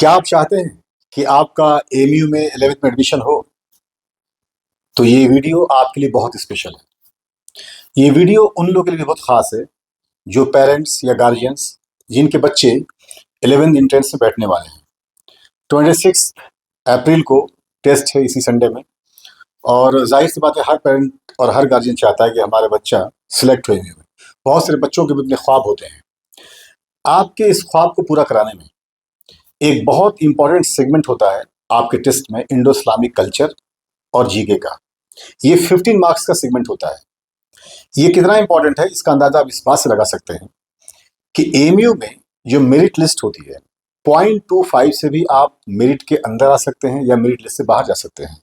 क्या आप चाहते हैं कि आपका एमयू में 11th में एडमिशन हो? तो ये वीडियो आपके लिए बहुत स्पेशल है। ये वीडियो उन लोगों के लिए बहुत खास है जो पेरेंट्स या गार्जियंस जिनके बच्चे 11th इंट्रेंस में बैठने वाले हैं। 26 अप्रैल को टेस्ट है इसी संडे में। और जाहिर सी बात है, हर पेरेंट और हर गार्जियन चाहता है कि हमारा बच्चा सिलेक्ट हो एमयू में। बहुत सारे बच्चों के भी अपने ख्वाब होते हैं। आपके इस ख्वाब को पूरा कराने में एक बहुत इंपॉर्टेंट सेगमेंट होता है आपके टेस्ट में, इंडो इस्लामिक कल्चर और जीके का। ये 15 मार्क्स का सेगमेंट होता है। ये कितना इंपॉर्टेंट है इसका अंदाजा आप इस बात से लगा सकते हैं कि एमयू में जो मेरिट लिस्ट होती है, 0.25 से भी आप मेरिट के अंदर आ सकते हैं या मेरिट लिस्ट से बाहर जा सकते हैं,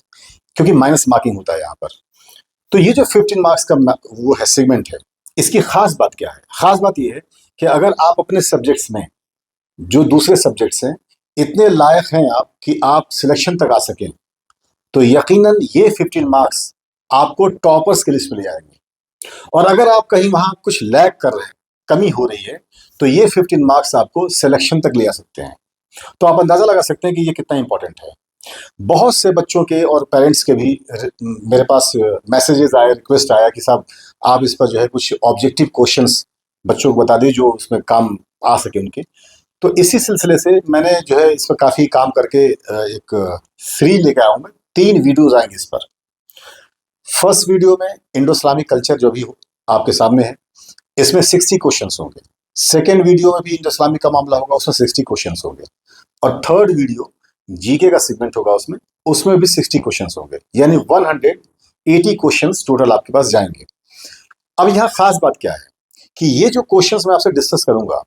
क्योंकि माइनस मार्किंग होता है यहाँ पर। तो ये जो 15 मार्क्स का वो है सेगमेंट है, इसकी खास बात क्या है? खास बात ये है कि अगर आप अपने सब्जेक्ट्स में, जो दूसरे सब्जेक्ट्स हैं, इतने लायक हैं आप कि आप सिलेक्शन तक आ सकें, तो यकीनन ये 15 मार्क्स आपको टॉपर्स की लिस्ट में ले जाएंगे। और अगर आप कहीं वहां कुछ लैग कर रहे हैं, कमी हो रही है, तो ये 15 मार्क्स आपको सिलेक्शन तक ले आ सकते हैं। तो आप अंदाजा लगा सकते हैं कि ये कितना इंपॉर्टेंट है। बहुत से बच्चों के और पेरेंट्स के भी मेरे पास मैसेजेस आए, रिक्वेस्ट आया कि साहब आप इस पर जो है कुछ ऑब्जेक्टिव क्वेश्चंस बच्चों को बता दिए जो उसमें काम आ सके उनके। तो इसी सिलसिले से मैंने जो है इस पर काफी काम करके एक सीरीज लेके आया हूं मैं। 3 वीडियोज आएंगे इस पर। फर्स्ट वीडियो में इंडो इस्लामिक कल्चर जो भी हो आपके सामने है, इसमें 60 क्वेश्चंस होंगे। सेकेंड वीडियो में भी इंडो इस्लामिक का मामला होगा, उसमें 60 क्वेश्चंस होंगे। और थर्ड वीडियो जीके का सेगमेंट होगा, उसमें उसमें भी 60 क्वेश्चंस होंगे, यानी 180 क्वेश्चंस टोटल आपके पास जाएंगे। अब यहाँ खास बात क्या है कि ये जो क्वेश्चंस मैं आपसे डिस्कस करूंगा,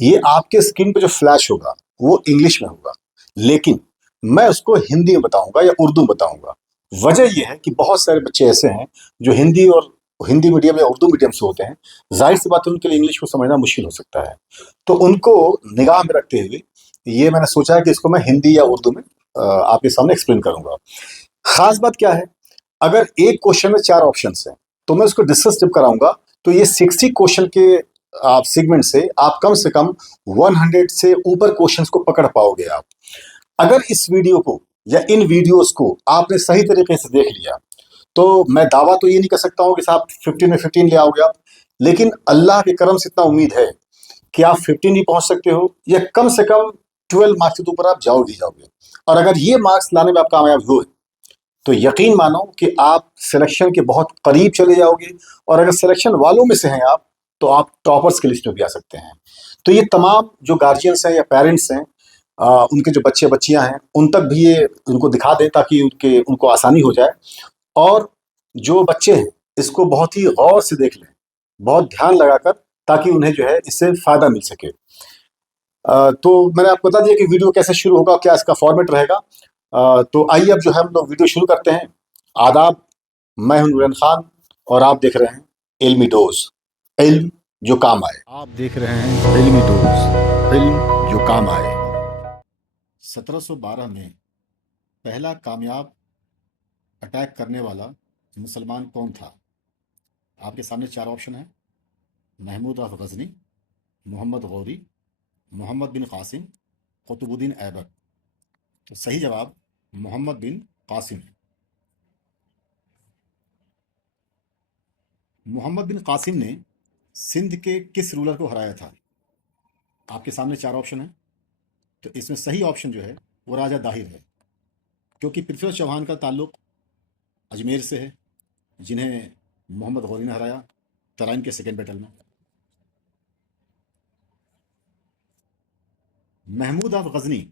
ये आपके स्क्रीन पे जो फ्लैश होगा वो इंग्लिश में होगा, लेकिन मैं उसको हिंदी में बताऊंगा या उर्दू में बताऊंगा। वजह यह है कि बहुत सारे बच्चे ऐसे हैं जो हिंदी और हिंदी मीडियम या उर्दू मीडियम से होते हैं। जाहिर सी बात है उनके लिए इंग्लिश को समझना मुश्किल हो सकता है। तो उनको निगाह में रखते हुए ये मैंने सोचा है कि इसको मैं हिंदी या उर्दू में आपके सामने एक्सप्लेन करूंगा। खास बात क्या है, अगर एक क्वेश्चन में 4 ऑप्शन हैं, तो मैं उसको डिस्कस जब कराऊंगा, तो ये 60 क्वेश्चन के आप सेगमेंट से कम 100 से ऊपर क्वेश्चंस को पकड़ पाओगे आप। अगर इस वीडियो को या इन वीडियोस को आपने सही तरीके से देख लिया, तो मैं दावा तो ये नहीं कर सकता हूँ कि साहब 15 में 15 ले आओगे आप, लेकिन अल्लाह के करम से इतना उम्मीद है कि आप 15 ही पहुंच सकते हो, या कम से कम 12 मार्क्स से ऊपर आप जाओगे ही जाओगे। और अगर ये मार्क्स लाने में आप कामयाब हुए, तो यकीन मानो कि आप सिलेक्शन के बहुत करीब चले जाओगे। और अगर सिलेक्शन वालों में से हैं आप, तो आप टॉपर्स की लिस्ट में भी आ सकते हैं। तो ये तमाम जो गार्जियंस हैं या पेरेंट्स हैं, उनके जो बच्चे बच्चियां हैं, उन तक भी ये उनको दिखा दें ताकि उनको आसानी हो जाए। और जो बच्चे हैं, इसको बहुत ही गौर से देख लें, बहुत ध्यान लगाकर, ताकि उन्हें जो है इससे फायदा मिल सके। तो मैंने आपको बता दिया कि वीडियो कैसे शुरू होगा, क्या इसका फॉर्मेट रहेगा। तो आइए अब जो है हम लोग वीडियो शुरू करते हैं। आदाब, मैं हूं नूरन खान और आप देख रहे हैं इल्मी डोज, इल्म जो काम आए। आप देख रहे हैं इल्मी डोज, इल्म जो काम आए। 1712 में पहला कामयाब अटैक करने वाला मुसलमान कौन था? आपके सामने 4 ऑप्शन हैं: महमूद ऑफ गजनी, मोहम्मद गौरी, मोहम्मद बिन कासिम, कुतुबुद्दीन ऐबक। तो सही जवाब मोहम्मद बिन कासिम है। मोहम्मद बिन कासिम ने सिंध के किस रूलर को हराया था? आपके सामने 4 ऑप्शन हैं। तो इसमें सही ऑप्शन जो है वो राजा दाहिर है, क्योंकि पृथ्वीराज चौहान का ताल्लुक अजमेर से है, जिन्हें मोहम्मद गौरी ने हराया तराइन के सेकेंड बैटल में। महमूद ऑफ गजनी,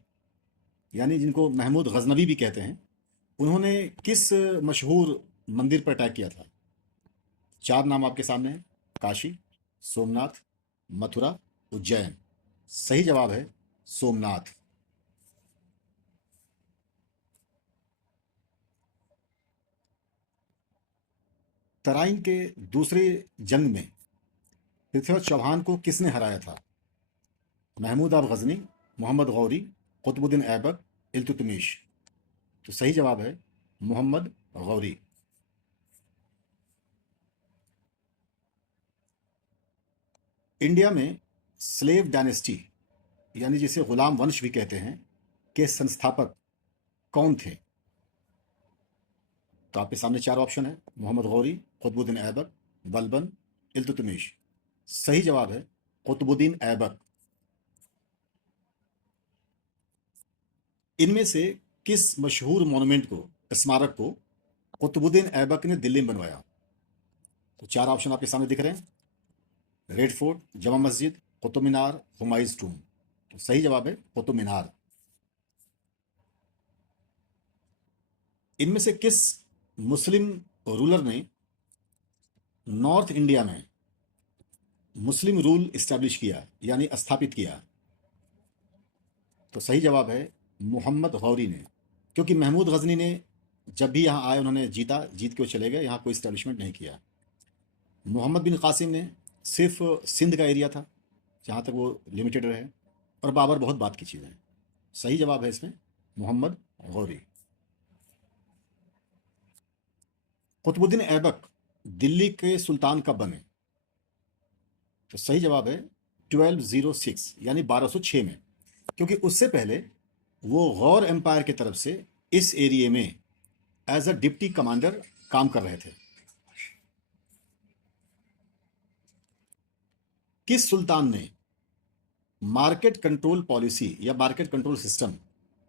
यानी जिनको महमूद गजनवी भी कहते हैं, उन्होंने किस मशहूर मंदिर पर अटैक किया था? 4 नाम आपके सामने हैं: काशी, सोमनाथ, मथुरा, उज्जैन। सही जवाब है सोमनाथ। तराइन के दूसरे जंग में पृथ्वीराज चौहान को किसने हराया था? महमूद ऑफ गजनी, मोहम्मद गौरी, कुतुबुद्दीन ऐबक, इल्तुतमिश। तो सही जवाब है मोहम्मद गौरी। इंडिया में स्लेव डायनेस्टी, यानी जिसे गुलाम वंश भी कहते हैं, के संस्थापक कौन थे? तो आपके सामने चार ऑप्शन है: मोहम्मद गौरी, कुतुबुद्दीन ऐबक, बलबन, इल्तुतमिश। सही जवाब है कुतुबुद्दीन ऐबक। इनमें से किस मशहूर मोनुमेंट को, स्मारक को, कुतुबुद्दीन ऐबक ने दिल्ली में बनवाया? तो चार ऑप्शन आपके सामने दिख रहे हैं: रेड फोर्ट, जमा मस्जिद, कुतुब मीनार, हुमायूंस टूम। तो सही जवाब है कुतुब मीनार। इनमें से किस मुस्लिम रूलर ने नॉर्थ इंडिया में मुस्लिम रूल इस्टेब्लिश किया, यानी स्थापित किया? तो सही जवाब है मोहम्मद गौरी ने। क्योंकि महमूद गजनी ने जब भी यहाँ आए उन्होंने जीता, जीत के वो चले गए, यहाँ कोई इस्टेब्लिशमेंट नहीं किया। मोहम्मद बिन कासिम ने सिर्फ सिंध का एरिया था जहाँ तक वो लिमिटेड रहे। और बाबर बहुत बात की चीज़ है। सही जवाब है इसमें मोहम्मद गौरी। कुतुबुद्दीन ऐबक दिल्ली के सुल्तान कब बने? तो सही जवाब है 1206 यानी 1206 में। क्योंकि उससे पहले वो गौर एम्पायर की तरफ से इस एरिया में एज अ डिप्टी कमांडर काम कर रहे थे। किस सुल्तान ने मार्केट कंट्रोल पॉलिसी या मार्केट कंट्रोल सिस्टम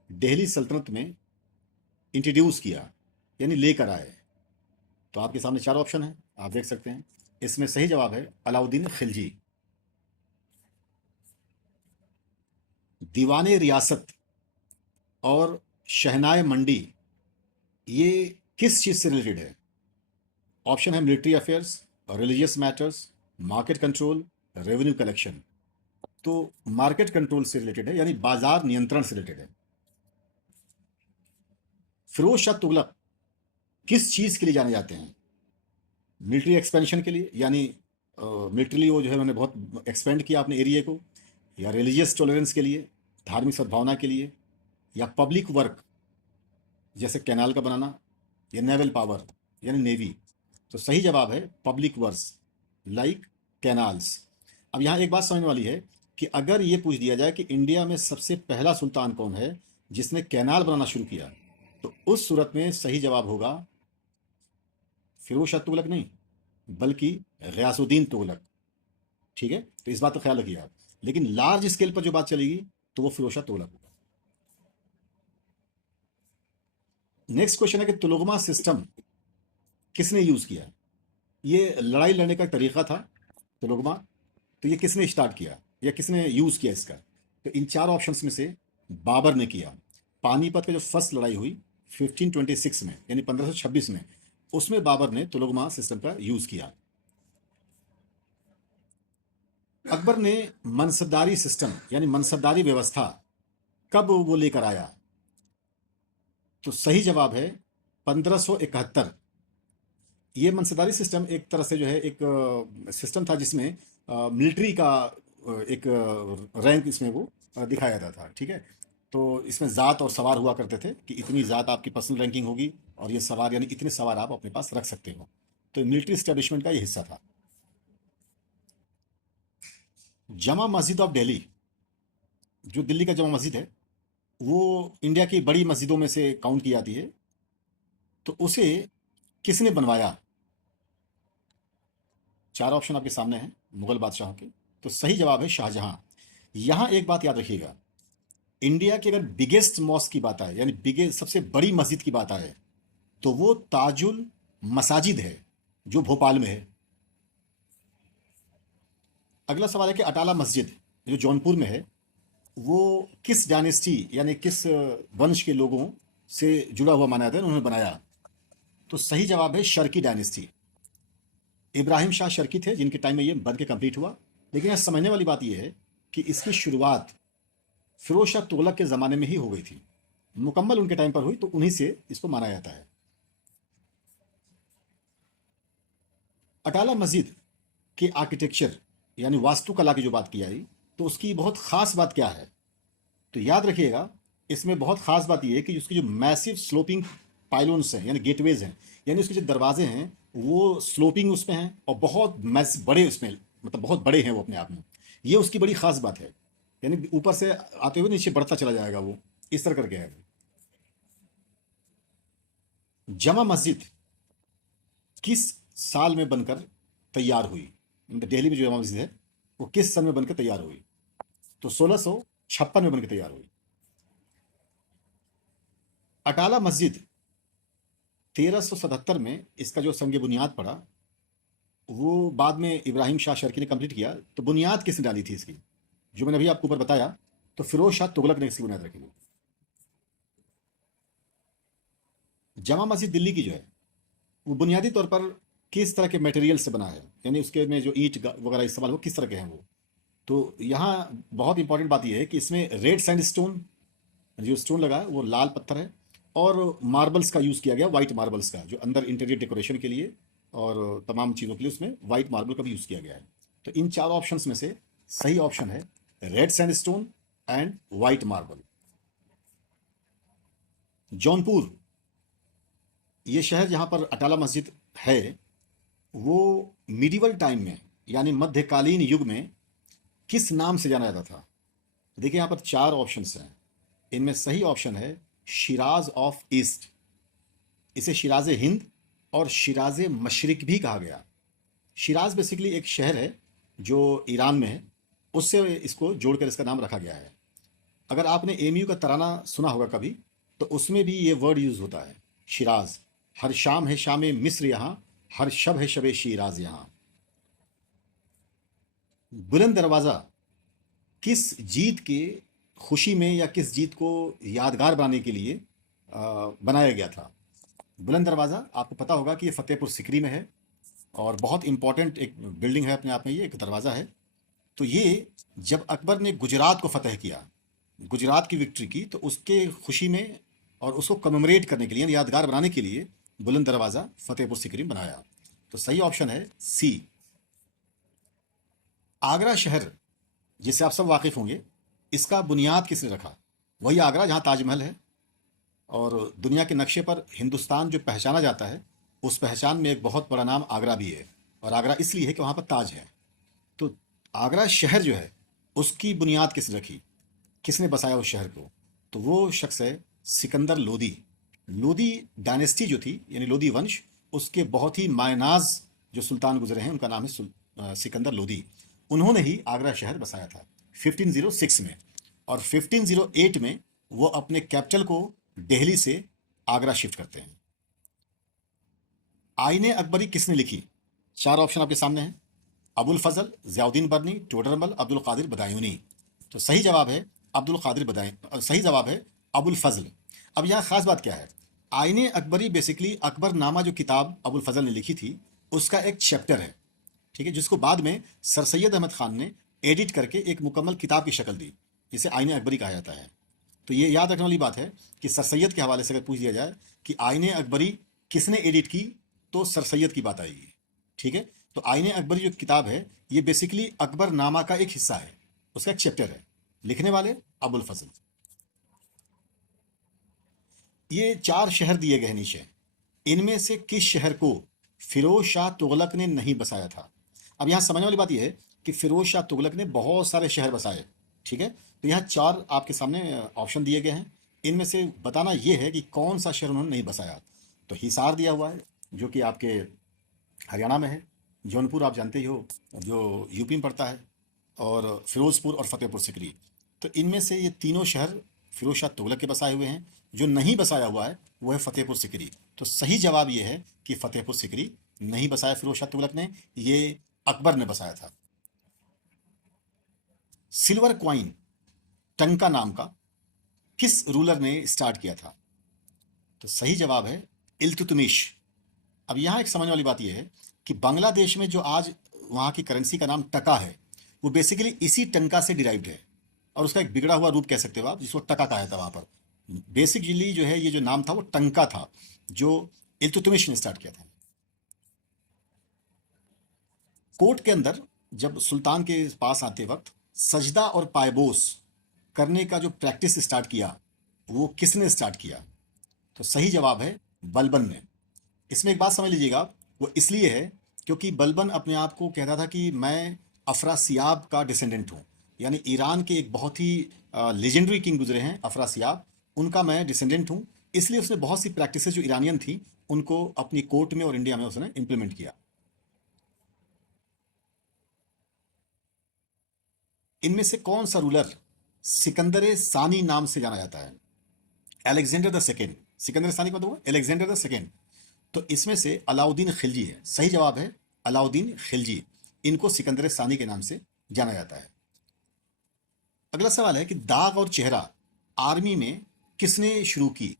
दिल्ली सल्तनत में इंट्रोड्यूस किया, यानी लेकर आए? तो आपके सामने चार ऑप्शन है, आप देख सकते हैं। इसमें सही जवाब है अलाउद्दीन खिलजी। दीवाने रियासत और शहनाए मंडी ये किस चीज से रिलेटेड है? ऑप्शन है military affairs, religious matters, market control, revenue collection. तो मार्केट कंट्रोल से रिलेटेड है, यानी बाजार नियंत्रण से रिलेटेड है। फिरोज शाह तुगलक किस चीज के लिए जाने जाते हैं? मिलिट्री एक्सपेंशन के लिए, यानी मिलिट्रीली वो जो है उन्होंने बहुत एक्सपेंड किया अपने एरिया को, या रिलीजियस टॉलरेंस के लिए, धार्मिक सद्भावना के लिए, या पब्लिक वर्क जैसे कैनाल का बनाना, या नेवल पावर यानी नेवी? तो सही जवाब है पब्लिक वर्क्स लाइक कैनाल्स। अब यहाँ एक बात समझने वाली है कि अगर ये पूछ दिया जाए कि इंडिया में सबसे पहला सुल्तान कौन है जिसने कैनाल बनाना शुरू किया, तो उस सूरत में सही जवाब होगा फिरोज शाह तुगलक नहीं, बल्कि गयासुद्दीन तुगलक। ठीक है, तो इस बात का ख्याल रखिए आप। लेकिन लार्ज स्केल पर जो बात चलेगी तो वो फिरोज शाह तुगलक होगा। नेक्स्ट क्वेश्चन है कि तुलुगमा सिस्टम किसने यूज किया? ये लड़ाई लड़ने का तरीका था तुलुगमा, तो ये किसने स्टार्ट किया या किसने यूज किया इसका? तो इन चार ऑप्शंस में से बाबर ने किया। पानीपत की जो फर्स्ट लड़ाई हुई 1526 में, यानी 1526 में, उसमें बाबर ने तुलुगमा सिस्टम का यूज किया। अकबर ने मनसबदारी सिस्टम यानी मनसबदारी व्यवस्था कब वो लेकर आया? तो सही जवाब है 1571। ये मनसबदारी सिस्टम एक तरह से जो है एक सिस्टम था जिसमें मिलिट्री का एक रैंक इसमें वो दिखाया जाता था। ठीक है, तो इसमें ज़ात और सवार हुआ करते थे कि इतनी ज़ात आपकी पर्सनल रैंकिंग होगी और ये सवार यानी इतने सवार आप अपने पास रख सकते हो। तो मिलिट्री स्टैब्लिशमेंट का ये हिस्सा था। जमा मस्जिद ऑफ दिल्ली, जो दिल्ली का जमा मस्जिद है, वो इंडिया की बड़ी मस्जिदों में से काउंट की जाती है। तो उसे किसने बनवाया? चार ऑप्शन आपके सामने हैं मुगल बादशाहों के। तो सही जवाब है शाहजहां। यहां एक बात याद रखिएगा, इंडिया की अगर बिगेस्ट मॉस्क की बात आए, यानी बिगेस्ट सबसे बड़ी मस्जिद की बात आए, तो वो ताजुल मसाजिद है जो भोपाल में है। अगला सवाल है कि अटाला मस्जिद जो जौनपुर में है, वो किस डायनेस्टी यानी किस वंश के लोगों से जुड़ा हुआ माना जाता है, उन्होंने बनाया? तो सही जवाब है शर्की डायनेस्टी। इब्राहिम शाह शर्की थे जिनके टाइम में ये बन के कंप्लीट हुआ। लेकिन यहाँ समझने वाली बात यह है कि इसकी शुरुआत फिरोज शाह तुगलक के ज़माने में ही हो गई थी, मुकम्मल उनके टाइम पर हुई, तो उन्हीं से इसको माना जाता है। अटाला मस्जिद के आर्किटेक्चर यानी वास्तुकला की जो बात की आई, तो उसकी बहुत ख़ास बात क्या है? तो याद रखिएगा, इसमें बहुत ख़ास बात यह है कि उसकी जो मैसिव स्लोपिंग पाइलोन्स हैं यानी गेटवेज हैं, यानी उसके जो दरवाजे हैं वो स्लोपिंग उसमें हैं और बहुत बड़े उसमें, मतलब बहुत बड़े हैं वो अपने आप में। ये उसकी बड़ी ख़ास बात है, यानी ऊपर से आते हुए नीचे बढ़ता चला जाएगा वो। इस तरह करके है। जमा मस्जिद किस साल में बनकर तैयार हुई? दिल्ली में जो जमा मस्जिद है वो किस सन में बनकर तैयार हुई? तो 1656 में बनकर तैयार हुई। अटाला मस्जिद 1377 में इसका जो संग बुनियाद पड़ा, वो बाद में इब्राहिम शाह शर्की ने कंप्लीट किया। तो बुनियाद किसने डाली थी इसकी? जो मैंने अभी आपको ऊपर बताया, तो फिरोज शाह तुगलक ने इसकी बुनियाद रखी थी। जमा मस्जिद दिल्ली की जो है वो बुनियादी तौर पर किस तरह के मटेरियल से बना है, यानी उसके में जो ईंट वगैरह इस्तेमाल वो किस तरह के हैं वो। तो यहाँ बहुत इंपॉर्टेंट बात यह है कि इसमें रेड सैंडस्टोन जो स्टोन लगा है वो लाल पत्थर है, और मार्बल्स का यूज़ किया गया, वाइट मार्बल्स का, जो अंदर इंटीरियर डेकोरेशन के लिए और तमाम चीज़ों के लिए उसमें वाइट मार्बल का भी यूज़ किया गया है। तो इन चार ऑप्शंस में से सही ऑप्शन है red sandstone and white marble. Jaunpur, ये शहर जहाँ पर अटाला मस्जिद है, वो मिडिवल टाइम में यानी मध्यकालीन युग में किस नाम से जाना जाता था? देखिए यहाँ पर चार ऑप्शंस हैं, इनमें सही ऑप्शन है शिराज ऑफ ईस्ट। इसे शिराज हिंद और शिराज मशरिक भी कहा गया। शिराज बेसिकली एक शहर है जो ईरान में है, उससे इसको जोड़कर इसका नाम रखा गया है। अगर आपने एमयू का तराना सुना होगा कभी, तो उसमें भी ये वर्ड यूज़ होता है शिराज। हर शाम है शाम मिस्र यहाँ, हर शब है शब शिराज यहाँ। बुलंद दरवाज़ा किस जीत के खुशी में या किस जीत को यादगार बनाने के लिए बनाया गया था? बुलंद दरवाज़ा आपको पता होगा कि ये फतेहपुर सिकरी में है, और बहुत इंपॉर्टेंट एक बिल्डिंग है अपने आप में, ये एक दरवाज़ा है। तो ये जब अकबर ने गुजरात को फतह किया, गुजरात की विक्ट्री की, तो उसके खुशी में और उसको कमेमोरेट करने के लिए, यादगार बनाने के लिए बुलंद दरवाज़ा फतेहपुर सिकरी में बनाया। तो सही ऑप्शन है सी। आगरा शहर, जिससे आप सब वाकिफ होंगे, इसका बुनियाद किसने रखा? वही आगरा जहाँ ताजमहल है, और दुनिया के नक्शे पर हिंदुस्तान जो पहचाना जाता है, उस पहचान में एक बहुत बड़ा नाम आगरा भी है। और आगरा इसलिए है कि वहाँ पर ताज है। तो आगरा शहर जो है उसकी बुनियाद किसने रखी, किसने बसाया उस शहर को? तो वो शख्स है सिकंदर लोदी। लोदी डायनेस्टी जो थी, यानी लोदी वंश, उसके बहुत ही मायनाज जो सुल्तान गुजरे हैं उनका नाम है सिकंदर लोदी। उन्होंने ही आगरा शहर बसाया था 1506 में, और 1508 में वो अपने कैपिटल को दिल्ली से आगरा शिफ्ट करते हैं। आईने अकबरी किसने लिखी? चार ऑप्शन आपके सामने हैं, अबुल फजल, ज़ियाउद्दीन बर्नी, टोडरमल, अब्दुल कादिर बदायूनी। तो सही जवाब है अब्दुल कादिर बदायूनी, सही जवाब है अबुल फजल। अब यहाँ खास बात क्या है, आईने अकबरी बेसिकली अकबरनामा जो किताब अबुल फजल ने लिखी थी उसका एक चैप्टर है, ठीक है, जिसको बाद में सर सैयद अहमद खान ने एडिट करके एक मुकम्मल किताब की शक्ल दी, जिसे आईने अकबरी कहा जाता है। तो ये याद रखने वाली बात है कि सर सैयद के हवाले से अगर पूछ दिया जाए कि आईने अकबरी किसने एडिट की, तो सर सैयद की बात आएगी, ठीक है। तो आईने अकबरी जो किताब है ये बेसिकली अकबरनामा का एक हिस्सा है, उसका एक चैप्टर है, लिखने वाले अबुल फजल। ये चार शहर दिए गए नीचे, इनमें से किस शहर को फिरोज शाह तुगलक ने नहीं बसाया था? अब यहाँ समझने वाली बात यह है कि फिरोज शाह तुगलक ने बहुत सारे शहर बसाए, ठीक है। तो यहाँ चार आपके सामने ऑप्शन दिए गए हैं, इनमें से बताना यह है कि कौन सा शहर उन्होंने नहीं बसाया। तो हिसार दिया हुआ है जो कि आपके हरियाणा में है, जौनपुर आप जानते ही हो जो यूपी में पड़ता है, और फिरोजपुर और फतेहपुर सिकरी। तो इनमें से ये तीनों शहर फिरोज शाह तुगलक के बसाए हुए हैं, जो नहीं बसाया हुआ है वो है फतेहपुर सिकरी। तो सही जवाब ये है कि फतेहपुर सिकरी नहीं बसाया फिरोज शाह तुगलक ने, ये अकबर ने बसाया था। सिल्वर क्वाइन टंका नाम का किस रूलर ने स्टार्ट किया था? तो सही जवाब है इल्तुतमिश। अब यहाँ एक समझने वाली बात यह है कि बांग्लादेश में जो आज वहाँ की करेंसी का नाम टका है, वो बेसिकली इसी टंका से डिराइव्ड है, और उसका एक बिगड़ा हुआ रूप कह सकते हो आप, जिसको टका कहा था। वहाँ पर बेसिकली जो है ये जो नाम था वो टंका था, जो इल्तुतमिश ने स्टार्ट किया था। कोर्ट के अंदर जब सुल्तान के पास आते वक्त सजदा और पायबोस करने का जो प्रैक्टिस स्टार्ट किया, वो किसने स्टार्ट किया? तो सही जवाब है बलबन ने। इसमें एक बात समझ लीजिएगा, वो इसलिए है क्योंकि बलबन अपने आप को कहता था कि मैं अफरासियाब का डिसेंडेंट हूँ, यानी ईरान के एक बहुत ही लेजेंडरी किंग गुजरे हैं अफरासियाब, उनका मैं डिसेंडेंट हूँ, इसलिए उसने बहुत सी प्रैक्टिसेस जो ईरानियन थी उनको अपनी कोर्ट में और इंडिया में उसने इम्प्लीमेंट किया। इनमें से कौन सा रूलर सिकंदर सानी नाम से जाना जाता है? Alexander the second. सिकंदर सानी का मतलब हुआ अलेक्जेंडर द सेकेंड। तो इसमें से अलाउद्दीन खिलजी है, सही जवाब है अलाउद्दीन खिलजी। इनको सिकंदर सानी के नाम से जाना जाता है। अगला सवाल है कि दाग और चेहरा आर्मी में किसने शुरू की?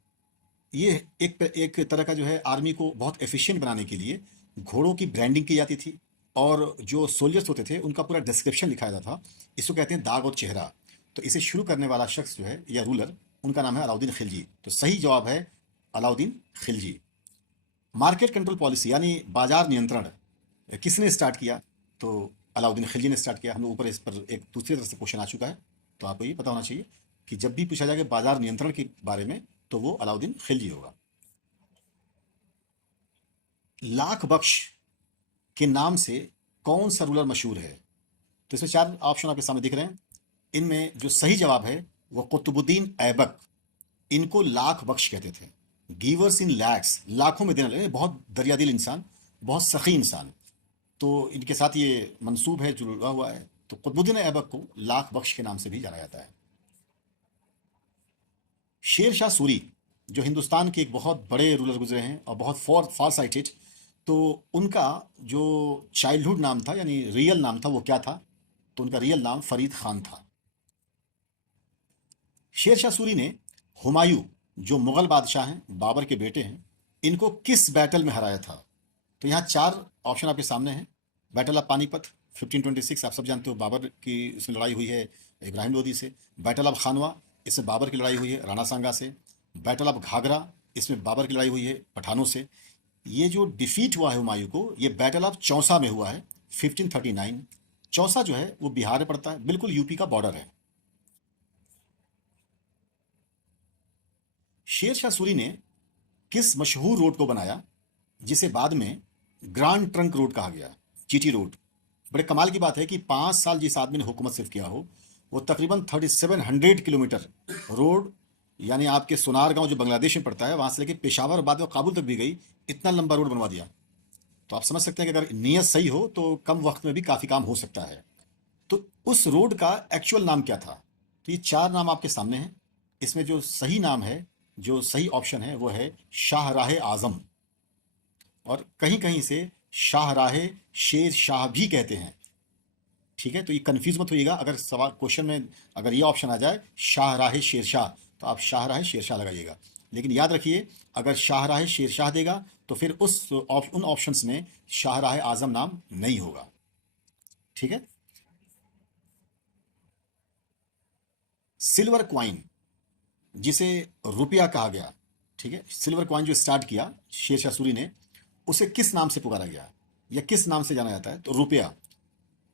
ये एक तरह का जो है, आर्मी को बहुत एफिशिएंट बनाने के लिए घोड़ों की ब्रांडिंग की जाती थी और जो सोल्जर्स होते थे उनका पूरा डिस्क्रिप्शन लिखा जाता था। इसको कहते हैं दाग और चेहरा। तो इसे शुरू करने वाला शख्स जो है या रूलर, उनका नाम है अलाउद्दीन खिलजी। तो सही जवाब है Alauddin Khilji. Market control policy यानी बाजार नियंत्रण किसने स्टार्ट किया? तो अलाउद्दीन खिलजी ने स्टार्ट किया। हम लोग ऊपर इस पर एक दूसरी तरह से क्वेश्चन आ चुका है, तो आपको ये पता होना चाहिए कि जब भी पूछा जाएगा बाजार नियंत्रण के बारे में तो वो अलाउद्दीन खिलजी होगा। लाख बख्श के नाम से कौन सा रूलर मशहूर है? तो इसमें चार ऑप्शन आपके सामने दिख रहे हैं। इनमें जो सही जवाब है वो कुतुबुद्दीन ऐबक। इनको लाख बख्श कहते थे। गिवर्स इन लैक्स, लाखों में देने वाले, बहुत दरियादिल इंसान, बहुत सखी इंसान। तो इनके साथ ये मंसूब है, जुड़ा हुआ है। तो कुतुबुद्दीन ऐबक को लाख बख्श के नाम से भी जाना जाता है। शेर शाह सूरी जो हिंदुस्तान के एक बहुत बड़े रूलर गुजरे हैं और बहुत फार साइटेड, तो उनका जो चाइल्डहुड नाम था यानी रियल नाम था वो क्या था? तो उनका रियल नाम फरीद खान था। शेर शाह सूरी ने हुमायूं जो मुगल बादशाह हैं, बाबर के बेटे हैं, इनको किस बैटल में हराया था? तो यहाँ चार ऑप्शन आपके सामने हैं। बैटल ऑफ पानीपत 1526, आप सब जानते हो, बाबर की इसमें लड़ाई हुई है इब्राहिम लोदी से। बैटल ऑफ खानवा, इसमें बाबर की लड़ाई हुई है राणा सांगा से। बैटल ऑफ घाघरा, इसमें बाबर की लड़ाई हुई है पठानों से। ये जो डिफीट हुआ है हुमायूं को, ये बैटल ऑफ चौसा में हुआ है 1539। चौसा जो है वो बिहार में पड़ता है, बिल्कुल यूपी का बॉर्डर है। शेर शाह सूरी ने किस मशहूर रोड को बनाया जिसे बाद में ग्रांड ट्रंक रोड कहा गया, जीटी रोड? बड़े कमाल की बात है कि 5 साल जिस आदमी ने हुकूमत सिर्फ किया हो, वो तकरीबन 3700 किलोमीटर रोड, यानी आपके सोनार गांव जो बांग्लादेश में पड़ता है वहां से लेके पेशावर और बाद में काबुल तक भी गई, इतना लंबा रोड बनवा दिया। तो आप समझ सकते हैं कि अगर नीयत सही हो तो कम वक्त में भी काफी काम हो सकता है। तो उस रोड का एक्चुअल नाम क्या था? तो ये चार नाम आपके सामने हैं। इसमें जो सही नाम है, जो सही ऑप्शन है वो है शाहराह आजम। और कहीं कहीं से शाहराह शेर शाह भी कहते हैं। ठीक है, तो ये कंफ्यूज मत होइएगा। अगर सवाल क्वेश्चन में अगर ये ऑप्शन आ जाए शाहराह शेर शाह, तो आप शाहराह शेर शाह लगाइएगा। लेकिन याद रखिए, अगर शाहराह शेर शाह देगा तो फिर उन ऑप्शंस में शाहराह आजम नाम नहीं होगा। ठीक है। सिल्वर क्वाइन जिसे रुपया कहा गया, ठीक है, सिल्वर कॉइन जो स्टार्ट किया शेर शाह सूरी ने, उसे किस नाम से पुकारा गया या किस नाम से जाना जाता है? तो रुपया।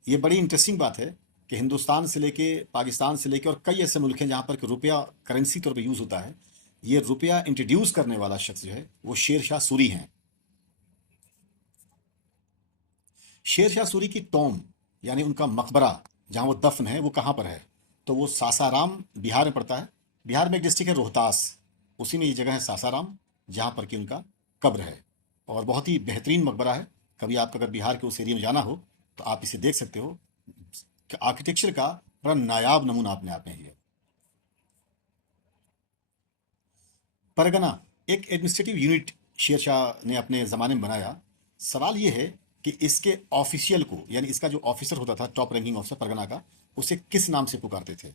ये बड़ी इंटरेस्टिंग बात है कि हिंदुस्तान से लेके पाकिस्तान से लेके और कई ऐसे मुल्क हैं जहाँ पर कि रुपया करेंसी तौर पे यूज़ होता है। ये रुपया इंट्रोड्यूस करने वाला शख्स जो है वो शेर शाह सूरी हैं। शेर शाह सूरी की टॉम यानी उनका मकबरा जहाँ वो दफन है वो कहाँ पर है? तो वो सासाराम बिहार में पड़ता है। बिहार में एक डिस्ट्रिक्ट है रोहतास, उसी में ये जगह है सासाराम, जहाँ पर कि उनका कब्र है। और बहुत ही बेहतरीन मकबरा है। कभी आपका अगर बिहार के उस एरिया में जाना हो तो आप इसे देख सकते हो कि आर्किटेक्चर का बड़ा नायाब नमूना अपने आप में ही है। परगना एक एडमिनिस्ट्रेटिव यूनिट शेर शाह ने अपने ज़माने में बनाया। सवाल ये है कि इसके ऑफिशियल को, यानी इसका जो ऑफिसर होता था टॉप रैंकिंग ऑफिसर परगना का, उसे किस नाम से पुकारते थे?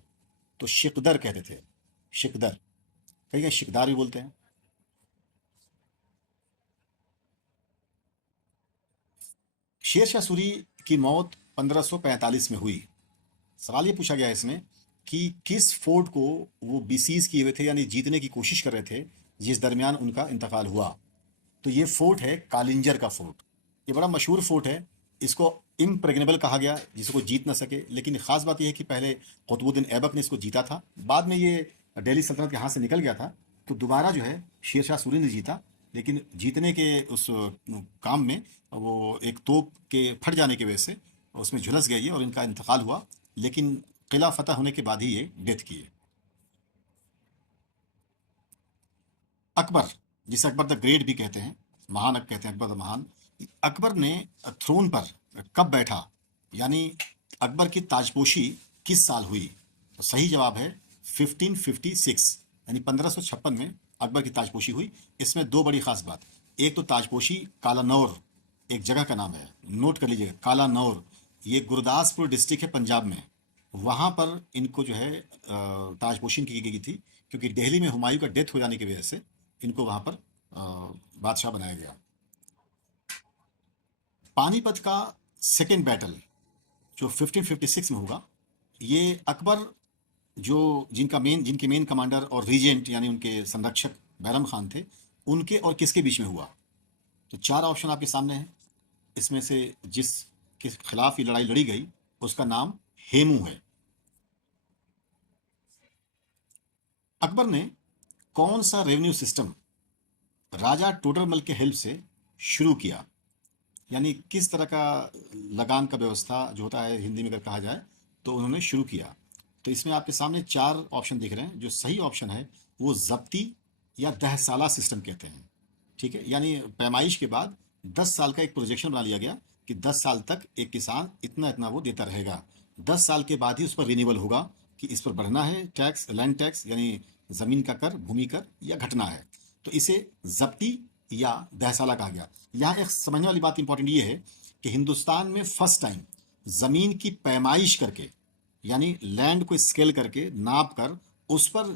तो शिकदर कहते थे, शिकदर। कहीं कहीं शिकदार भी बोलते हैं। शेर शाह सूरी की मौत 1545 में हुई। सवाल ये पूछा गया है इसमें कि किस फोर्ट को वो बिसीज किए हुए थे यानी जीतने की कोशिश कर रहे थे जिस दरमियान उनका इंतकाल हुआ। तो ये फोर्ट है कालिंजर का फोर्ट। ये बड़ा मशहूर फोर्ट है। इसको इम्प्रेग्नेबल कहा गया, जिसको जीत ना सके। लेकिन खास बात यह है कि पहले कुतुबुद्दीन ऐबक ने इसको जीता था, बाद में ये दिल्ली सल्तनत के हाथ से निकल गया था, तो दोबारा जो है शेर शाह सूरी ने जीता। लेकिन जीतने के उस काम में वो एक तोप के फट जाने की वजह से उसमें झुलस गई है और इनका इंतकाल हुआ। लेकिन किला फतह होने के बाद ही ये डेथ की है। अकबर, जिसे अकबर द ग्रेट भी कहते हैं, महान कहते हैं, अकबर द महान, अकबर ने थ्रोन पर कब बैठा, यानी अकबर की ताजपोशी किस साल हुई? तो सही जवाब है 1556, यानी 1556 में अकबर की ताजपोशी हुई। इसमें दो बड़ी खास बात, एक तो ताजपोशी कालानौर एक जगह का नाम है, नोट कर लीजिएगा, कालानौर, ये गुरदासपुर डिस्ट्रिक्ट है पंजाब में, वहाँ पर इनको जो है ताजपोशी की गई थी, क्योंकि दिल्ली में हुमायूं का डेथ हो जाने की वजह से इनको वहाँ पर बादशाह बनाया गया। पानीपत का सेकेंड बैटल जो 1556 में हुआ, ये अकबर जो जिनके मेन कमांडर और रीजेंट यानी उनके संरक्षक बैरम खान थे, उनके और किसके बीच में हुआ? तो चार ऑप्शन आपके सामने हैं, इसमें से जिसके खिलाफ ये लड़ाई लड़ी गई उसका नाम हेमू है। अकबर ने कौन सा रेवेन्यू सिस्टम राजा टोडरमल के हेल्प से शुरू किया, यानी किस तरह का लगान का व्यवस्था जो होता है हिंदी में अगर कहा जाए तो उन्होंने शुरू किया? तो इसमें आपके सामने चार ऑप्शन दिख रहे हैं। जो सही ऑप्शन है वो जब्ती या दहसाला सिस्टम कहते हैं, ठीक है, यानी पैमाइश के बाद 10 साल का एक प्रोजेक्शन बना लिया गया कि 10 साल तक एक किसान इतना इतना वो देता रहेगा, 10 साल के बाद ही उस पर रिन्यूअल होगा कि इस पर बढ़ना है टैक्स, लैंड टैक्स यानी ज़मीन का कर, भूमि कर, या घटना है। तो इसे जब्ती या दहसाला कहा गया। यहाँ एक समझने वाली बात इंपॉर्टेंट ये है कि हिंदुस्तान में फर्स्ट टाइम ज़मीन की पैमाइश करके, यानी लैंड को स्केल करके नाप कर उस पर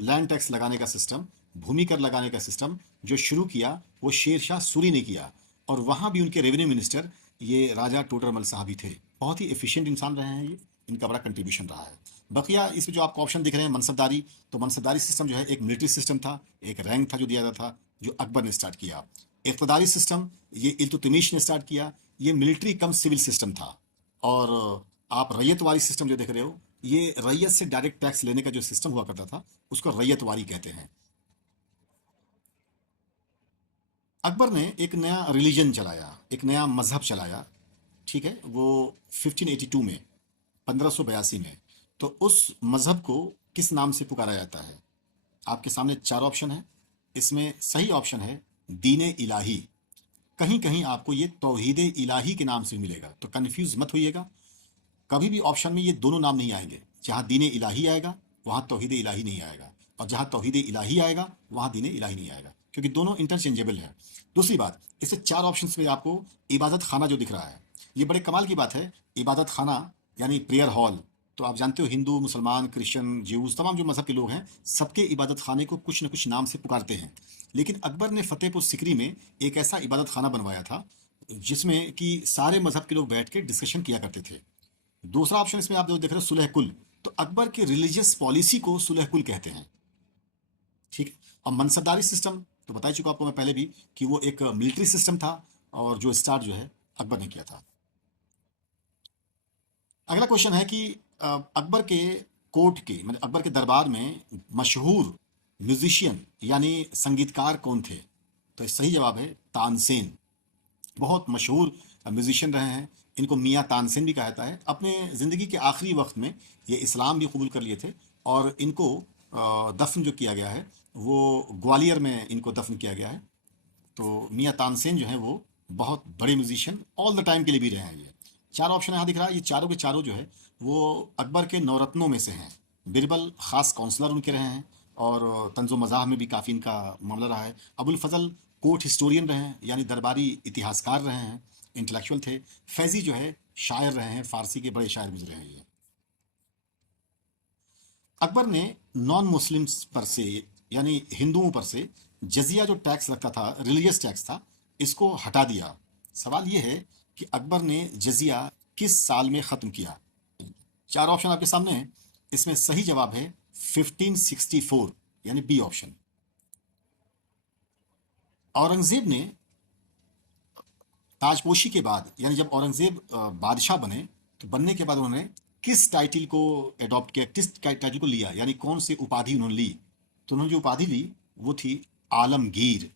लैंड टैक्स लगाने का सिस्टम, भूमि कर लगाने का सिस्टम जो शुरू किया वो शेरशाह सूरी ने किया, और वहाँ भी उनके रेवेन्यू मिनिस्टर ये राजा टोडरमल साहब ही थे। बहुत ही एफिशिएंट इंसान रहे हैं ये, इनका बड़ा कंट्रीब्यूशन रहा है। बकिया इसमें जो आपको ऑप्शन दिख रहे हैं मनसबदारी, तो मनसबदारी सिस्टम जो है एक मिलिट्री सिस्टम था, एक रैंक था जो दिया जाता था, जो अकबर ने स्टार्ट किया। इक़्तिदारी सिस्टम ये इल्तुतमिश ने स्टार्ट किया, ये मिलिट्री कम सिविल सिस्टम था। और आप रैयतवारी सिस्टम जो देख रहे हो, ये रैयत से डायरेक्ट टैक्स लेने का जो सिस्टम हुआ करता था उसको रैयतवारी कहते हैं। अकबर ने एक नया रिलीजन चलाया, एक नया मजहब चलाया, ठीक है, वो 1582 में, 1582 में। तो उस मजहब को किस नाम से पुकारा जाता है? आपके सामने चार ऑप्शन है, इसमें सही ऑप्शन है दीन इलाही। कहीं कहीं आपको ये तौहीद इलाही के नाम से मिलेगा, तो कंफ्यूज मत होइएगा, कभी भी ऑप्शन में ये दोनों नाम नहीं आएंगे। जहाँ दीन इलाही आएगा वहाँ तौहीद इलाही नहीं आएगा, और जहाँ तौहीद इलाही आएगा वहाँ दीन इलाही नहीं आएगा, क्योंकि दोनों इंटरचेंजेबल है। दूसरी बात, इससे चार ऑप्शन में आपको इबादत खाना जो दिख रहा है, ये बड़े कमाल की बात है। इबादत खाना यानी प्रेयर हॉल, तो आप जानते हो हिंदू, मुसलमान, क्रिश्चियन, ज्यूज, तमाम जो मज़हब के लोग हैं सबके इबादत खाने को कुछ न कुछ नाम से पुकारते हैं। लेकिन अकबर ने फतेहपुर सिकरी में एक ऐसा इबादत खाना बनवाया था जिसमें कि सारे मज़हब के लोग बैठ के डिस्कशन किया करते थे। दूसरा ऑप्शन इसमें आप जो देख रहे हो सुलह कुल, तो अकबर की रिलीजियस पॉलिसी को सुलह कुल कहते हैं, ठीक है। और मनसबदारी सिस्टम तो बता ही चुका आपको मैं पहले भी कि वो एक मिलिट्री सिस्टम था, और जो स्टार्ट जो है अकबर ने किया था। अगला क्वेश्चन है कि अकबर के कोर्ट के मतलब अकबर के दरबार में मशहूर म्यूजिशियन यानी संगीतकार कौन थे? तो सही जवाब है तानसेन। बहुत मशहूर म्यूजिशियन रहे हैं, इनको मियाँ तानसेन भी कहा जाता है। अपने ज़िंदगी के आखिरी वक्त में ये इस्लाम भी कबूल कर लिए थे, और इनको दफन जो किया गया है वो ग्वालियर में इनको दफन किया गया है। तो मियाँ तानसेन जो है वो बहुत बड़े म्यूजिशियन ऑल द टाइम के लिए भी रहे हैं। ये चार ऑप्शन यहाँ दिख रहा है, ये चारों के चारों जो है वो अकबर के नवरत्नों में से हैं। बिरबल खास काउंसलर उनके रहे हैं, और तंजो मज़ाह में भी काफ़ी इनका मामला रहा है। अबुल फजल कोर्ट हिस्टोरियन रहे हैं, यानी दरबारी इतिहासकार रहे हैं, इंटेलेक्चुअल थे। फैज़ी जो है शायर रहे हैं, फ़ारसी के बड़े शायर गुजरे हैं ये। अकबर ने नॉन मुस्लिम्स पर से यानी हिंदुओं पर से जजिया जो टैक्स लगता था, रिलीजियस टैक्स था, इसको हटा दिया। सवाल ये है कि अकबर ने जजिया किस साल में ख़त्म किया? चार ऑप्शन आपके सामने हैं, इसमें सही जवाब है 1564, यानी बी ऑप्शन। औरंगजेब ने ताजपोशी के बाद, यानी जब औरंगजेब बादशाह बने, तो बनने के बाद उन्होंने किस टाइटल को अडॉप्ट किया, किस टाइटल को लिया, यानी कौन सी उपाधि उन्होंने ली? तो उन्होंने जो उपाधि ली वो थी आलमगीर,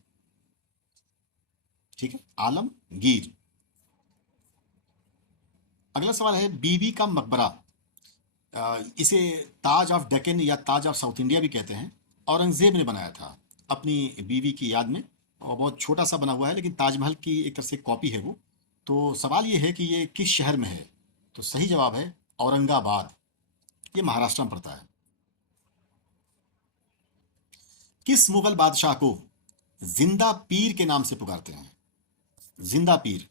ठीक है, आलमगीर। अगला सवाल है बीबी का मकबरा, इसे ताज ऑफ डेक्कन या ताज ऑफ साउथ इंडिया भी कहते हैं, औरंगजेब ने बनाया था। अपनी बीवी की याद में, और बहुत छोटा सा बना हुआ है, लेकिन ताजमहल की एक तरह से कॉपी है वो। तो सवाल ये है कि ये किस शहर में है? तो सही जवाब है औरंगाबाद। ये महाराष्ट्र में पड़ता है। किस मुगल बादशाह को जिंदा पीर के नाम से पुकारते हैं? जिंदा पीर।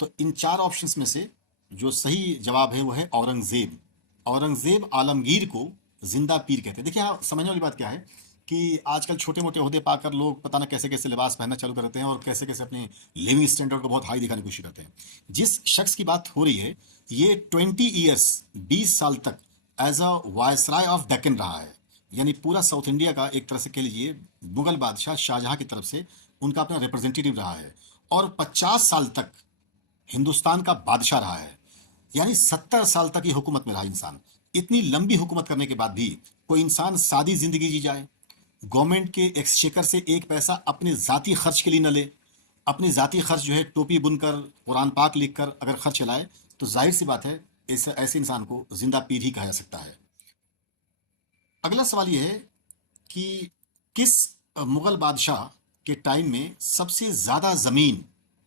तो इन चार ऑप्शंस में से जो सही जवाब है वो है औरंगजेब। औरंगजेब आलमगीर को जिंदा पीर कहते हैं। देखिए, यहाँ समझने वाली बात क्या है कि आजकल छोटे मोटे ओहदे पाकर लोग पता ना कैसे कैसे लिबास पहनना चालू कर देते हैं और कैसे कैसे अपने लिविंग स्टैंडर्ड को बहुत हाई दिखाने की कोशिश करते हैं। जिस शख्स की बात हो रही है, ये 20 ईयर्स 20 साल तक as a viceroy of Deccan रहा है। यानी पूरा साउथ इंडिया का एक तरह से कह लीजिए मुगल बादशाह शाहजहां की तरफ से उनका अपना रिप्रेजेंटेटिव रहा है। और 50 साल तक हिंदुस्तान का बादशाह रहा है। यानी 70 साल तक ये हुकूमत में रहा इंसान। इतनी लंबी हुकूमत करने के बाद भी कोई इंसान सादी जिंदगी जी जाए, गवर्नमेंट के एक्सचेकर से एक पैसा अपने जाती खर्च के लिए न ले, अपने जाती खर्च जो है टोपी बुनकर कुरान पाक लिखकर अगर खर्च चलाए, तो जाहिर सी बात है ऐसे ऐसे इंसान को जिंदा पीर ही कहा जा सकता है। अगला सवाल यह है कि किस मुगल बादशाह के टाइम में सबसे ज्यादा जमीन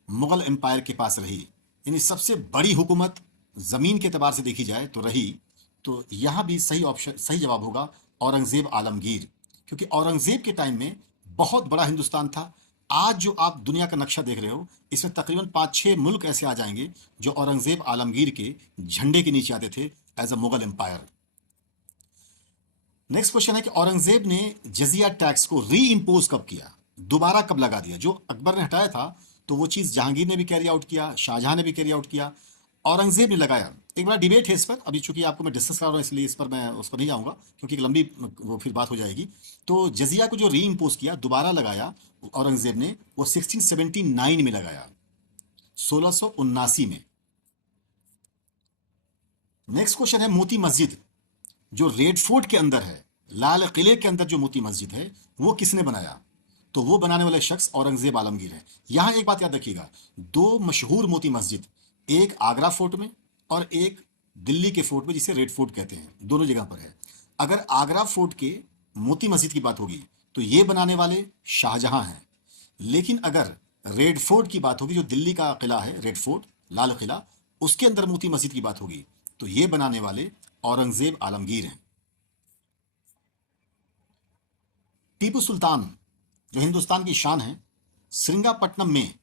मुगल एम्पायर के पास रही? यानी सबसे बड़ी हुकूमत जमीन के एतबार से देखी जाए तो रही। तो यहां भी सही ऑप्शन, सही जवाब होगा औरंगजेब आलमगीर। क्योंकि औरंगजेब के टाइम में बहुत बड़ा हिंदुस्तान था। आज जो आप दुनिया का नक्शा देख रहे हो, इसमें तकरीबन 5-6 मुल्क ऐसे आ जाएंगे जो औरंगजेब आलमगीर के झंडे के नीचे आते थे as a Mughal empire. Next question है कि औरंगजेब ने जजिया टैक्स को री इम्पोज कब किया? दोबारा कब लगा दिया? जो अकबर ने हटाया था, तो वो चीज़ जहांगीर ने भी कैरी आउट किया, शाहजहां ने भी कैरी आउट किया, औरंगजेब ने लगाया। एक बड़ा डिबेट है इस पर। अभी चूंकि आपको मैं डिस्कस कर रहा हूँ, इसलिए इस पर मैं उस पर नहीं आऊँगा, क्योंकि एक लंबी वो फिर बात हो जाएगी। तो जजिया को जो री इम्पोज किया, दोबारा लगाया औरंगजेब ने, वो 1679 में लगाया, 1679 में। नेक्स्ट क्वेश्चन है मोती मस्जिद जो रेड फोर्ट के अंदर है, लाल किले के अंदर जो मोती मस्जिद है, वो किसने बनाया? तो वो बनाने वाले शख्स औरंगजेब आलमगीर है। यहां एक बात याद रखिएगा, दो मशहूर मोती मस्जिद, एक आगरा फोर्ट में और एक दिल्ली के फोर्ट में, जिसे रेड फोर्ट कहते हैं, दोनों जगह पर है। अगर आगरा फोर्ट के मोती मस्जिद की बात होगी तो ये बनाने वाले शाहजहां हैं। लेकिन अगर रेड फोर्ट की बात होगी, जो दिल्ली का किला है रेड फोर्ट, लाल किला, उसके अंदर मोती मस्जिद की बात होगी, तो ये बनाने वाले औरंगजेब आलमगीर हैं। टीपू सुल्तान जो हिंदुस्तान की शान है, श्रृंगापट्टनम में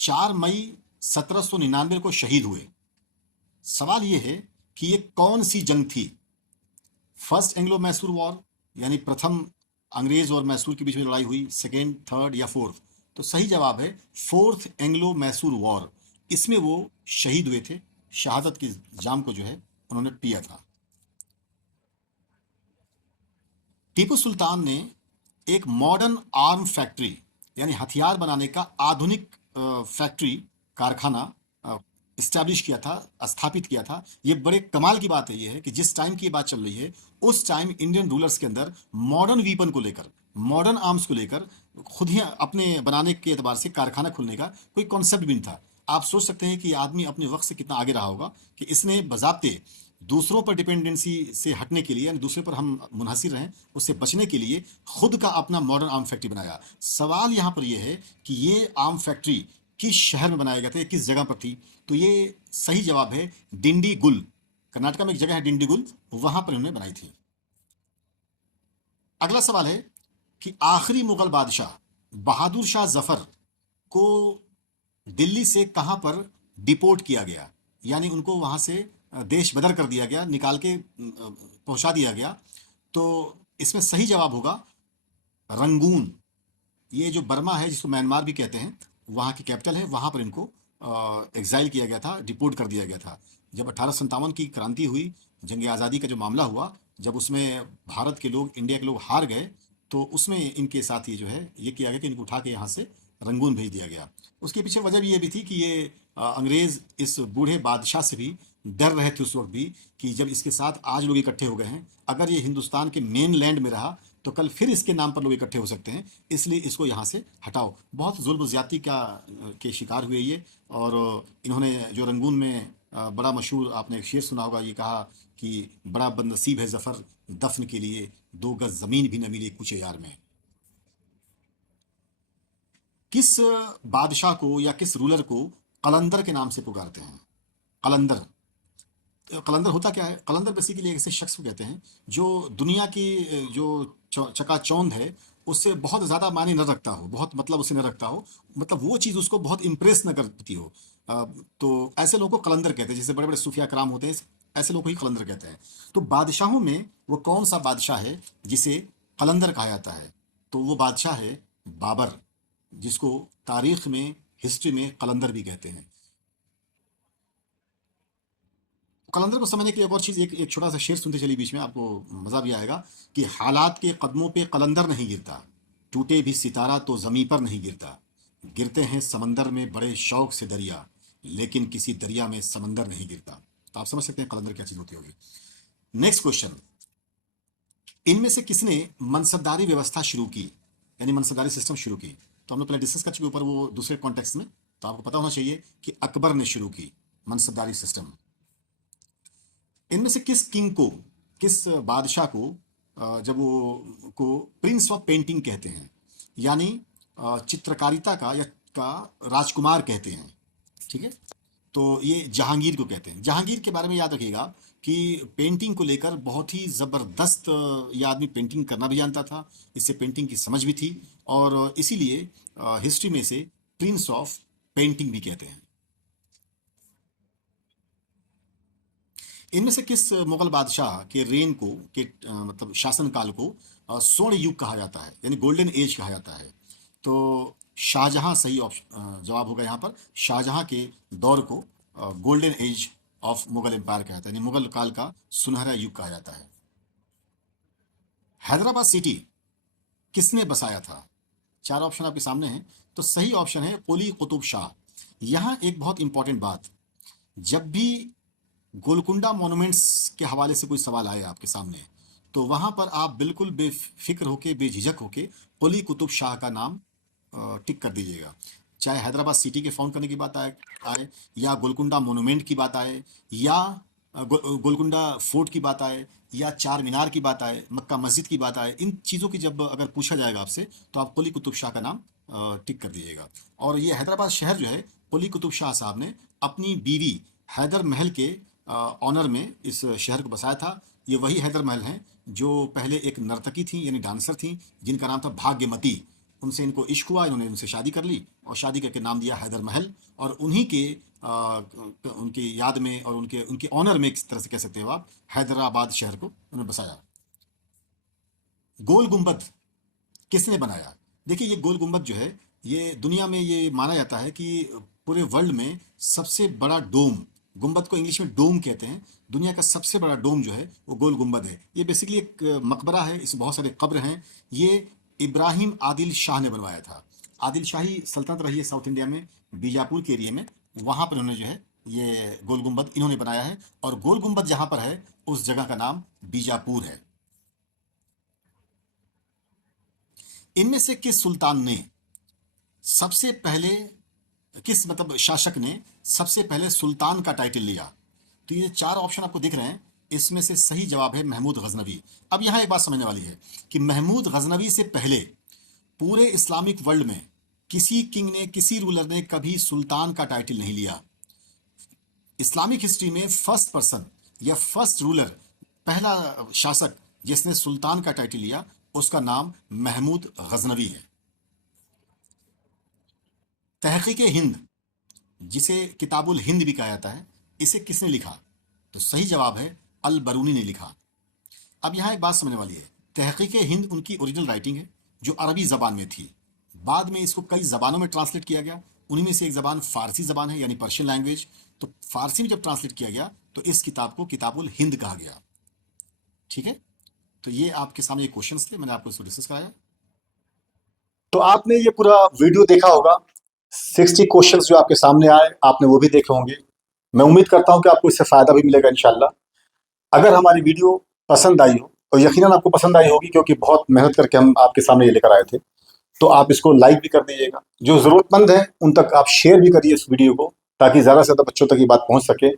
4 मई 1799 को शहीद हुए। सवाल यह है कि ये कौन सी जंग थी? फर्स्ट एंग्लो मैसूर वॉर, यानी प्रथम अंग्रेज और मैसूर के बीच में लड़ाई हुई, सेकेंड, थर्ड या फोर्थ? तो सही जवाब है फोर्थ एंग्लो मैसूर वॉर। इसमें वो शहीद हुए थे, शहादत की जाम को जो है उन्होंने पिया था। टीपू सुल्तान ने एक मॉडर्न आर्म फैक्ट्री, यानी हथियार बनाने का आधुनिक फैक्ट्री, कारखाना इस्टेब्लिश किया था, स्थापित किया था। ये बड़े कमाल की बात है, ये है कि जिस टाइम की बात चल रही है, उस टाइम इंडियन रूलर्स के अंदर मॉडर्न वीपन को लेकर, मॉडर्न आर्म्स को लेकर खुद ही अपने बनाने के एतबार से कारखाना खोलने का कोई कॉन्सेप्ट भी नहीं था। आप सोच सकते हैं कि आदमी अपने वक्त से कितना आगे रहा होगा कि इसने बजाते दूसरों पर डिपेंडेंसी से हटने के लिए, यानी दूसरे पर हम मुनहसिर रहें, उससे बचने के लिए खुद का अपना मॉडर्न आर्म फैक्ट्री बनाया। सवाल यहाँ पर यह है कि ये आर्म फैक्ट्री किस शहर में बनाया गया था, किस जगह पर थी? तो ये सही जवाब है डिंडीगुल। कर्नाटक में एक जगह है डिंडीगुल, वहां पर उन्होंने बनाई थी। अगला सवाल है कि आखिरी मुगल बादशाह बहादुर शाह जफर को दिल्ली से कहां पर डिपोर्ट किया गया, यानी उनको वहां से देश बदर कर दिया गया, निकाल के पहुंचा दिया गया? तो इसमें सही जवाब होगा रंगून। ये जो बर्मा है, जिसको म्यांमार भी कहते हैं, वहाँ की कैपिटल है, वहाँ पर इनको एग्जाइल किया गया था, डिपोर्ट कर दिया गया था। जब 1857 की क्रांति हुई, जंग आज़ादी का जो मामला हुआ, जब उसमें भारत के लोग, इंडिया के लोग हार गए, तो उसमें इनके साथ ये जो है ये किया गया कि इनको उठा के यहाँ से रंगून भेज दिया गया। उसके पीछे वजह भी ये भी थी कि ये अंग्रेज़ इस बूढ़े बादशाह से भी डर रहे थे उस वक्त भी, कि जब इसके साथ आज लोग इकट्ठे हो गए हैं, अगर ये हिंदुस्तान के मेन लैंड में रहा तो कल फिर इसके नाम पर लोग इकट्ठे हो सकते हैं, इसलिए इसको यहाँ से हटाओ। बहुत जुल्म ज़्यादती का के शिकार हुए ये। और इन्होंने जो रंगून में बड़ा मशहूर, आपने एक शेर सुना होगा, ये कहा कि बड़ा बदनसीब है जफ़र दफन के लिए, 2 गज ज़मीन भी न मिली कुछ यार में। किस बादशाह को या किस रूलर को कलंदर के नाम से पुकारते हैं? कलंदर। कलंदर होता क्या है? कलंदर बेसिकली एक ऐसे शख्स को कहते हैं जो दुनिया की जो चकाचौंध है उससे बहुत ज़्यादा मायने न रखता हो, बहुत मतलब उसे न रखता हो, मतलब वो चीज़ उसको बहुत इम्प्रेस न करती हो। तो ऐसे लोगों को कलंदर कहते हैं, जैसे बड़े बड़े सूफिया कराम होते हैं, ऐसे लोगों को ही कलंदर कहते हैं। तो बादशाहों में वो कौन सा बादशाह है जिसे कलंदर कहा जाता है? तो वो बादशाह है बाबर, जिसको तारीख में, हिस्ट्री में कलंदर भी कहते हैं। कलंदर को समझने के लिए एक और चीज़, एक एक छोटा सा शेर सुनते चलिए बीच में, आपको मज़ा भी आएगा कि हालात के कदमों पे कलंदर नहीं गिरता, टूटे भी सितारा तो ज़मीं पर नहीं गिरता, गिरते हैं समंदर में बड़े शौक से दरिया, लेकिन किसी दरिया में समंदर नहीं गिरता। तो आप समझ सकते हैं कलंदर क्या चीज़ होती होगी। नेक्स्ट क्वेश्चन, इनमें से किसने मनसबदारी व्यवस्था शुरू की, यानी मनसबदारी सिस्टम शुरू की? तो हम लोग पहले डिस्कस कर चुके ऊपर वो दूसरे कॉन्टेक्स्ट में, तो आपको पता होना चाहिए कि अकबर ने शुरू की मनसबदारी सिस्टम। इनमें से किस किंग को, किस बादशाह को जब वो को प्रिंस ऑफ पेंटिंग कहते हैं, यानी चित्रकारिता का या का राजकुमार कहते हैं? ठीक है, तो ये जहांगीर को कहते हैं। जहांगीर के बारे में याद रखिएगा कि पेंटिंग को लेकर बहुत ही ज़बरदस्त ये आदमी पेंटिंग करना भी जानता था, इससे पेंटिंग की समझ भी थी, और इसीलिए हिस्ट्री में से प्रिंस ऑफ पेंटिंग भी कहते हैं। इनमें से किस मुगल बादशाह के रेन को, के मतलब शासनकाल को स्वर्ण युग कहा जाता है, यानी गोल्डन एज कहा जाता है? तो शाहजहां सही ऑप्शन जवाब होगा यहाँ पर। शाहजहां के दौर को golden age of Mughal empire कहा जाता है, यानी मुगल काल का सुनहरा युग कहा जाता है। हैदराबाद सिटी किसने बसाया था? चार ऑप्शन आपके सामने हैं, तो सही ऑप्शन है कुली कुतुब शाह। यहाँ एक बहुत इंपॉर्टेंट बात, जब भी गोलकुंडा मॉन्यूमेंट्स के हवाले से कोई सवाल आए आपके सामने, तो वहां पर आप बिल्कुल बेफिक्र होके, बेझिझक होके कुली कुतुब शाह का नाम टिक कर दीजिएगा। चाहे हैदराबाद सिटी के फाउंड करने की बात आए, या गोलकुंडा मोनूमेंट की बात आए, या गोलकुंडा फोर्ट की बात आए, या चार मीनार की बात आए, मक्का मस्जिद की बात आए, इन चीज़ों की जब अगर पूछा जाएगा आपसे, तो आप कुली कुतुब शाह का नाम टिक कर दीजिएगा। और ये हैदराबाद शहर जो है, कुली कुतुब शाह साहब ने अपनी बीवी हैदर महल के ऑनर में इस शहर को बसाया था। ये वही हैदर महल हैं जो पहले एक नर्तकी थी, यानी डांसर थी, जिनका नाम था भाग्यमती। उनसे इनको इश्क हुआ, इन्होंने उनसे शादी कर ली और शादी करके नाम दिया हैदर महल, और उन्हीं के उनकी याद में और उनके उनके ऑनर में, एक तरह से कह सकते हो आप, हैदराबाद शहर को उन्होंने बसाया। गोल गुंबद किसने बनाया? देखिए, ये गोल गुंबद जो है, ये दुनिया में ये माना जाता है कि पूरे वर्ल्ड में सबसे बड़ा डोम, गुंबद को इंग्लिश में डोम कहते हैं, दुनिया का सबसे बड़ा डोम जो है वो गोल गुंबद है। ये बेसिकली एक मकबरा है, इसमें बहुत सारे कब्र हैं। ये इब्राहिम आदिल शाह ने बनवाया था। आदिल शाही सल्तनत रही है साउथ इंडिया में, बीजापुर के एरिया में, वहाँ पर उन्होंने जो है ये गोल गुंबद इन्होंने बनाया है, और गोल गुंबद जहाँ पर है उस जगह का नाम बीजापुर है। इनमें से किस सुल्तान ने सबसे पहले, किस मतलब शासक ने सबसे पहले सुल्तान का टाइटल लिया? तो ये चार ऑप्शन आपको दिख रहे हैं, इसमें से सही जवाब है महमूद गजनवी। अब यहाँ एक बात समझने वाली है कि महमूद गजनवी से पहले पूरे इस्लामिक वर्ल्ड में किसी किंग ने, किसी रूलर ने कभी सुल्तान का टाइटल नहीं लिया। इस्लामिक हिस्ट्री में फर्स्ट पर्सन या फर्स्ट रूलर, पहला शासक जिसने सुल्तान का टाइटल लिया, उसका नाम महमूद गजनवी है। तहकीक हिंद, जिसे किताबुल हिंद भी कहा जाता है, इसे किसने लिखा? तो सही जवाब है अल बरूनी ने लिखा। अब यहाँ एक बात समझने वाली है, तहकीक हिंद उनकी ओरिजिनल राइटिंग है जो अरबी ज़बान में थी, बाद में इसको कई ज़बानों में ट्रांसलेट किया गया, उन्हीं में से एक ज़बान फ़ारसी ज़बान है, यानी पर्शियन लैंग्वेज। तो फ़ारसी में जब ट्रांसलेट किया गया तो इस किताब को किताबुल हिंद कहा गया। ठीक है, तो ये आपके सामने ये क्वेश्चन थे, मैंने आपको इसको डिस्कस कराया। तो आपने ये पूरा वीडियो देखा होगा, 60 क्वेश्चंस जो आपके सामने आए आपने वो भी देखे होंगे। मैं उम्मीद करता हूं कि आपको इससे फ़ायदा भी मिलेगा इंशाल्लाह। अगर हमारी वीडियो पसंद आई हो, और यकीनन आपको पसंद आई होगी क्योंकि बहुत मेहनत करके हम आपके सामने ये लेकर आए थे, तो आप इसको लाइक भी कर दीजिएगा। जो ज़रूरतमंद है उन तक आप शेयर भी करिए इस वीडियो को, ताकि ज़्यादा से ज़्यादा बच्चों तक ये बात पहुँच सके।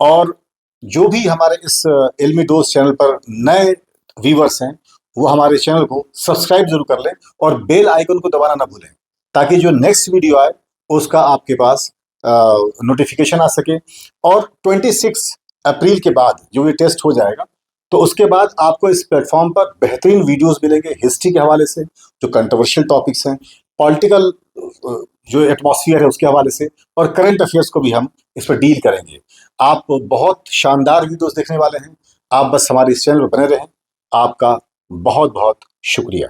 और जो भी हमारे इस इल्मी दोस्त चैनल पर नए व्यूवर्स हैं, वो हमारे चैनल को सब्सक्राइब जरूर कर लें और बेल आइकन को दबाना ना भूलें, ताकि जो नेक्स्ट वीडियो आए उसका आपके पास नोटिफिकेशन आ सके। और 26 अप्रैल के बाद जो ये टेस्ट हो जाएगा तो उसके बाद आपको इस प्लेटफॉर्म पर बेहतरीन वीडियोस मिलेंगे हिस्ट्री के हवाले से, जो कंट्रोवर्शियल टॉपिक्स हैं, पॉलिटिकल जो एटमॉस्फियर है उसके हवाले से, और करंट अफेयर्स को भी हम इस पर डील करेंगे। आप बहुत शानदार वीडियोस देखने वाले हैं। आप बस हमारे इस चैनल पर बने रहें। आपका बहुत बहुत शुक्रिया।